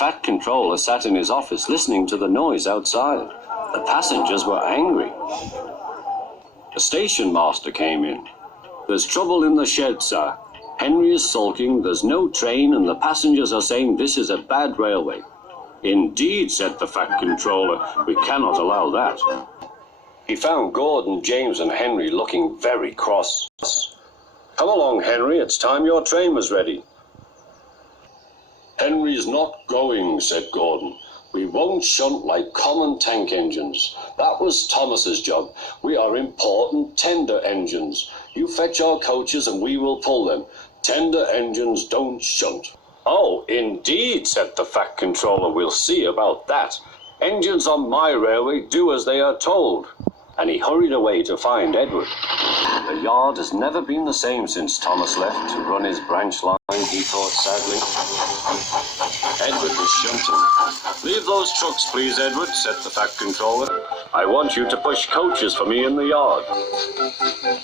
fat controller sat in his office listening to the noise outside. The passengers were angry. The station master came in. "There's trouble in the shed, sir. Henry is sulking, there's no train, and the passengers are saying this is a bad railway." "Indeed," said the fat controller, "we cannot allow that." He found Gordon, James, and Henry looking very cross. "Come along, Henry, it's time your train was ready." "Henry's not going," said Gordon. "We won't shunt like common tank engines. That was Thomas's job. We are important tender engines. You fetch our coaches and we will pull them. Tender engines don't shunt." "Oh, indeed," said the fat controller. "We'll see about that. Engines on my railway do as they are told." And he hurried away to find Edward. The yard has never been the same since Thomas left to run his branch line, he thought sadly. Edward was shunting. "Leave those trucks, please, Edward," said the fat controller. "I want you to push coaches for me in the yard."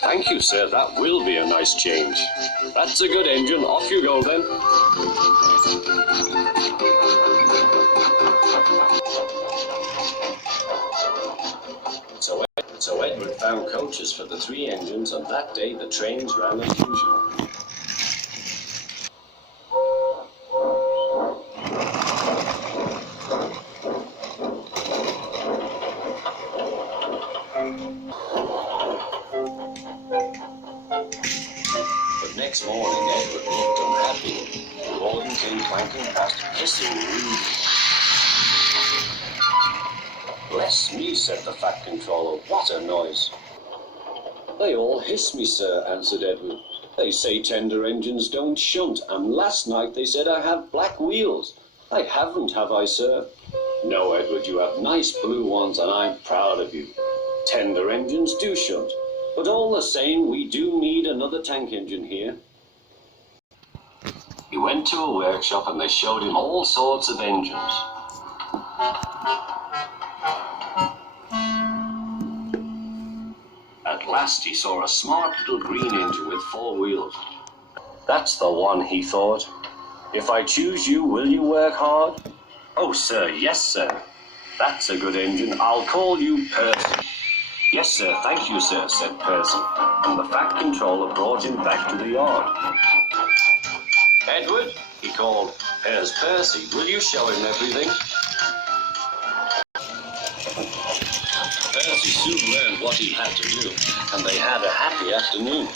"Thank you, sir, that will be a nice change." "That's a good engine, off you go then." So Edward found coaches for the 3 engines, and that day the trains ran as usual. But next morning Edward looked unhappy. Gordon came clanking past, hissing rudely. "Bless me," said the fat controller, "what a noise." "They all hiss me, sir," answered Edward. "They say tender engines don't shunt, and last night they said I have black wheels. I haven't, have I, sir?" "No, Edward, you have nice blue ones, and I'm proud of you. Tender engines do shunt, but all the same, we do need another tank engine here." He went to a workshop and they showed him all sorts of engines. At last he saw a smart little green engine with 4 wheels. "That's the one," he thought. "If I choose you, will you work hard?" "Oh, sir, yes, sir." "That's a good engine. I'll call you Percy." "Yes, sir, thank you, sir," said Percy, and the fat controller brought him back to the yard. "Edward," he called, "here's Percy. Will you show him everything?" Percy soon learned what he had to do, and they had a happy afternoon.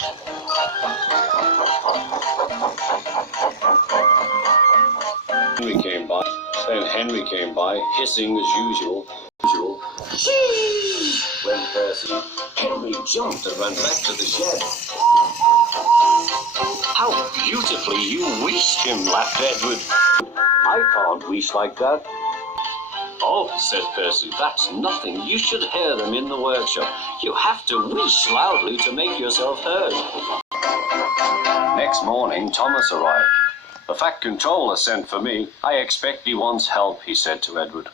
Henry came by, hissing as usual. "Shee!" went Percy. Henry jumped and ran back to the shed. "How beautifully you wheeshed him," laughed Edward. "I can't wheesh like that." "Oh," said Percy, "that's nothing. You should hear them in the workshop. You have to wheesh loudly to make yourself heard." Next morning, Thomas arrived. "The fat controller sent for me. I expect he wants help," he said to Edward.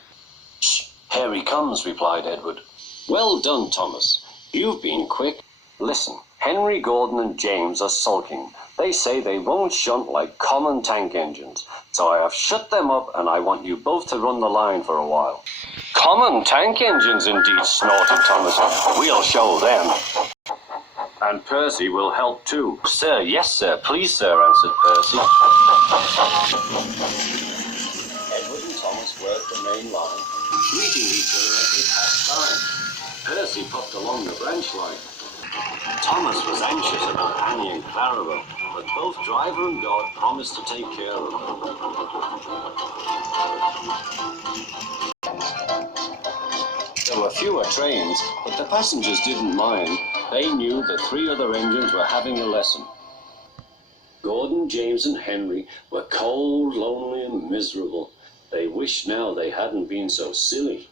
"Shh, here he comes," replied Edward. "Well done, Thomas. You've been quick. Listen, Henry, Gordon, and James are sulking. They say they won't shunt like common tank engines. So I have shut them up, and I want you both to run the line for a while." "Common tank engines, indeed," snorted Thomas. "We'll show them." "And Percy will help too." "Sir, yes, sir. Please, sir," answered Percy. Edward and Thomas worked the main line, greeting each other as they passed time. Percy puffed along the branch line. Thomas was anxious about Annie and Clarabelle, but both driver and God promised to take care of them. There were fewer trains, but the passengers didn't mind. They knew the 3 other engines were having a lesson. Gordon, James, and Henry were cold, lonely, and miserable. They wished now they hadn't been so silly.